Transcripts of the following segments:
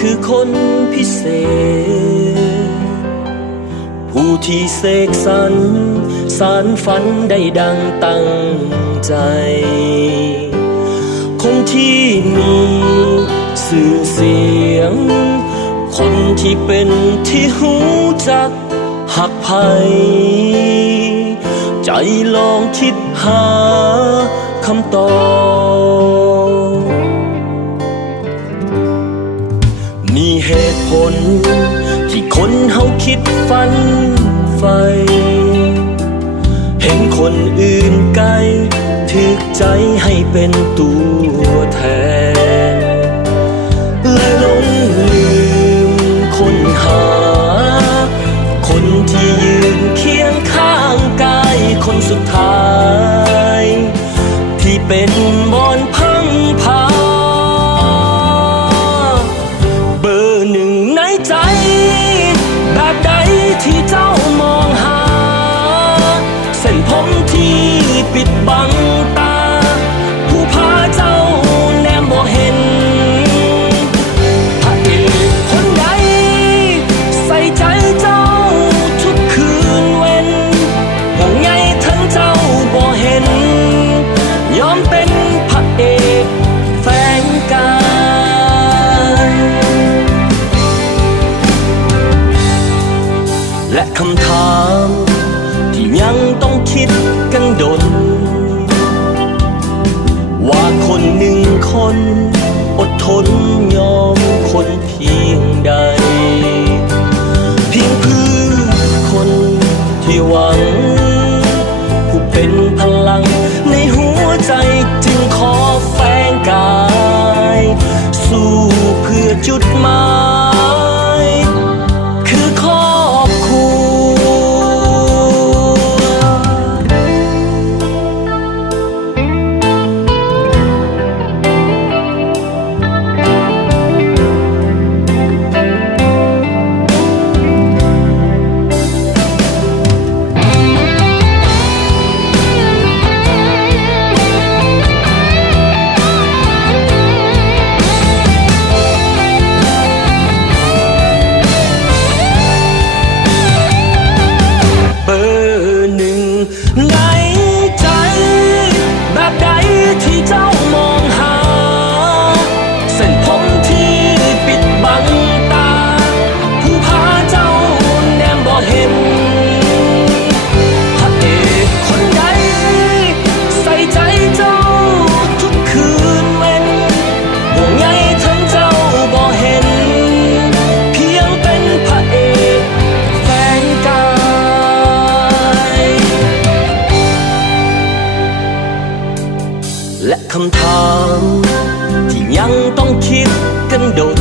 คือคนพิเศษผู้ที่เสกสรรสารฝันได้ดังตั้งใจคนที่มีชื่อเสียงคนที่เป็นที่หูจักหักไผใจลองคิดหาคำตอบมีเหตุผลที่คนเฮาคิดฝันใฝ่เห็นคนอื่นไกลถึกใจให้เป็นตัวแทนและหลงลืมคนหาคนที่ยืนเคียงข้างกายคนสุดท้ายที่เป็นบอนพังพาเบอร์หนึ่งในใจแบบใดที่เจ้ามองหาเส้นผมที่ปิดบังตาผู้พาเจ้าแนมบ่เห็นพระเอกคนใดใส่ใจเจ้าทุกคืนเว้นห่วงใยทั้งเจ้าบ่เห็นยอมเป็นพระเอกแฝงกายและคำถามที่ยังต้องคิดกันดนว่าคนหนึ่งคนอดทนยอมคนเพียงใดเพียงเพื่อคนที่หวังผู้เป็นพลังในหัวใจจึงขอแฝงกายสู้เพื่อจุดหมายคือครอบครัวและคำถามที่ยังต้องคิดกันดน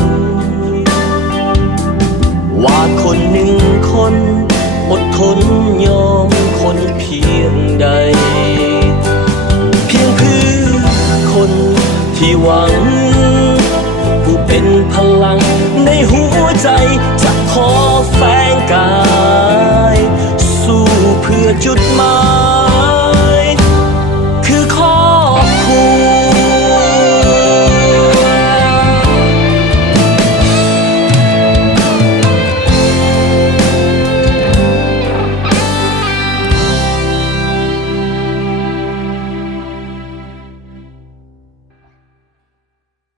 ว่าคนหนึ่งคนอดทนยอมคนเพียงใดเพียงเพื่อคนที่หวังผู้เป็นพลังในหัวใจจะ